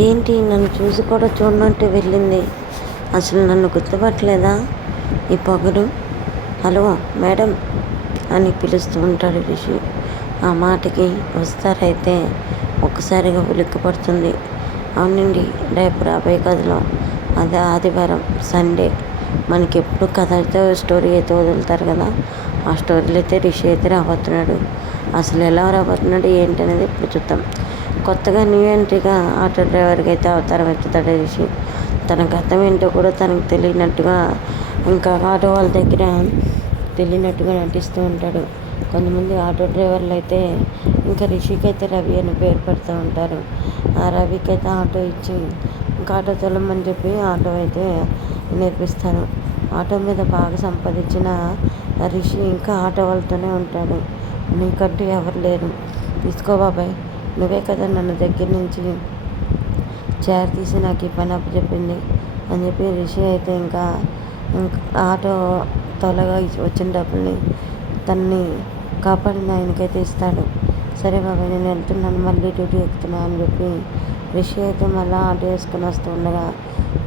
ఏంటి నన్ను చూసి కూడా చూడనట్టు వెళ్ళింది. అసలు నన్ను గుర్తుపట్టలేదా ఈ పొగరు? హలో మేడం అని పిలుస్తూ ఉంటాడు రిషి. ఆ మాటకి వస్తారైతే ఒక్కసారిగా ఉలిక్కిపడుతుంది. అవునండి, రేపు రాబోయే కథలో అదే ఆదివారం సండే మనకి ఎప్పుడు కథ అయితే స్టోరీ అయితే వదులుతారు కదా, ఆ స్టోరీలో అయితే రిషి అయితే రాబోతున్నాడు. అసలు ఎలా రాబోతున్నాడు ఏంటనేది ఇప్పుడు చూద్దాం. కొత్తగా న్యూ ఎంట్రీగా ఆటో డ్రైవర్గా అయితే అవతారం ఎత్తుతాడు రిషి. తన గతం ఏంటో కూడా తనకు తెలియనట్టుగా, ఇంకా ఆటో వాళ్ళ దగ్గర తెలియనట్టుగా నటిస్తూ ఉంటాడు. కొంతమంది ఆటో డ్రైవర్లు అయితే ఇంకా రిషికి అయితే రవి అని పేరు పెడుతూ ఉంటారు. ఆ రవికి అయితే ఆటో ఇచ్చి ఇంకా ఆటో తొలమని చెప్పి ఆటో అయితే నేర్పిస్తారు. ఆటో మీద బాగా సంపాదించిన రిషి ఇంకా ఆటో వాళ్ళతోనే ఉంటాడు. నీకంటూ ఎవరు లేరు, తీసుకో బాబాయ్, నువ్వే కదా నన్ను దగ్గర నుంచి చైర్ తీసి నాకు ఈ పని చెప్పింది అని చెప్పి రిషి అయితే ఇంకా ఆటో తొలగా వచ్చిన డబ్బుల్ని తన్ని కాపాడిన ఆయనకైతే ఇస్తాడు. సరే బాబాయ్ నేను వెళ్తున్నాను, మళ్ళీ డ్యూటీ ఎక్కుతున్నాను అని చెప్పి రిషి అయితే మళ్ళీ ఆటో వేసుకుని వస్తూ ఉండగా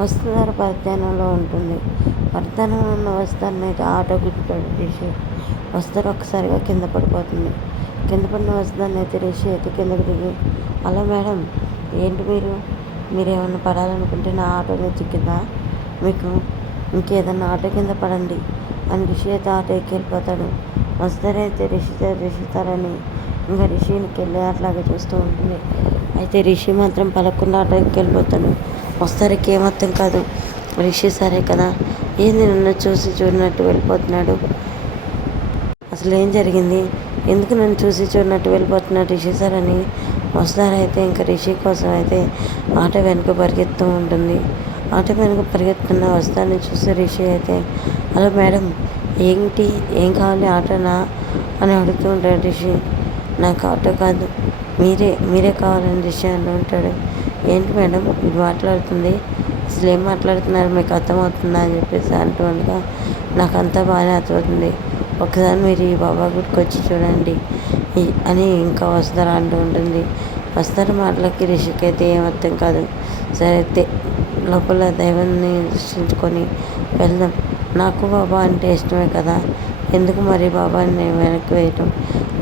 వస్తున్నారు పర్యటనలో ఉంటుంది. పర్యటనలో ఉన్న వస్తాన్ని అయితే ఆటో గుర్తుతాడు రిషి. వస్తారు ఒక్కసారిగా కింద పడిపోతుంది. కింద పడిన వస్తాన్ని అయితే రిషి అయితే కిందకి దిగి, హలో మేడం, ఏంటి మీరేమన్నా పడాలనుకుంటే నా ఆటో నుంచి కింద మీకు ఇంకేదన్నా ఆటో కింద పడండి అని రిషి అయితే ఆటో ఎక్కి వెళ్ళిపోతాడు. వస్తారైతే రిషితారని ఇంకా రిషికి వెళ్ళి అట్లాగే చూస్తూ ఉంటుంది. అయితే రిషి మాత్రం పలకుండా ఆటో ఎక్కి వెళ్ళిపోతాడు. వస్తారికి ఏమర్థం కాదు. రిషి సరే కదా, ఏంది నన్ను చూసి చూడనట్టు వెళ్ళిపోతున్నాడు, అసలు ఏం జరిగింది, ఎందుకు నన్ను చూసి చూడనట్టు వెళ్ళిపోతున్నాడు రిషి సార్ అని వస్తారైతే ఇంకా రిషి కోసం అయితే ఆటో వెనుక పరిగెత్తూ ఉంటుంది. ఆటో వెనుక పరిగెత్తున్న వస్తాన్ని చూసి రిషి అయితే, హలో మేడం, ఏంటి ఏం కావాలి, ఆటోనా అని అడుగుతూ ఉంటాడు రిషి. నాకు ఆటో కాదు, మీరే కావాలని రిషి అంటూ ఉంటాడు. ఏంటి మేడం మీరు మాట్లాడుతుంది, అసలు ఏం మాట్లాడుతున్నారు, మీకు అర్థమవుతుందా అని చెప్పేసి అంటూ ఉండగా నాకు అంతా బాగానే అర్థమవుతుంది, ఒకసారి మీరు ఈ బాబా గుడికి వచ్చి చూడండి అని ఇంకా వస్తారు అంటూ ఉంటుంది. వస్తారు మాటలకి రిషికి అయితే ఏం అర్థం కాదు. సరే లోపల దైవాన్ని దర్శించుకొని వెళ్దాం, నాకు బాబా అంటే ఇష్టమే కదా, ఎందుకు మరి బాబాని నేను వెనక్కి వేయటం,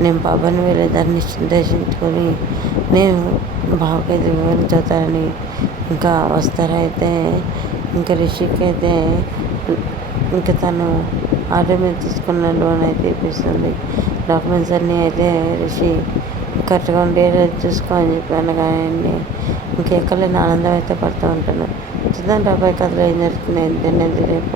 నేను బాబాని వెళ్ళి దర్శించుకొని నేను బాబాకైతే వివరించుతానని ఇంకా వస్తారైతే ఇంకా రిషికి అయితే ఇంకా తను ఆటో మీద తీసుకున్న లోన్ అయితే ఇప్పిస్తుంది. డాక్యుమెంట్స్ అన్నీ అయితే రిషి కరెక్ట్గా ఉండేది చూసుకో అని చెప్పి అనగానే ఇంకెక్కలేని ఆనందం అయితే పడుతూ ఉంటాను. చూద్దాం రాబోయే కథలో ఏం జరుగుతుంది ఏంటనేది రేపు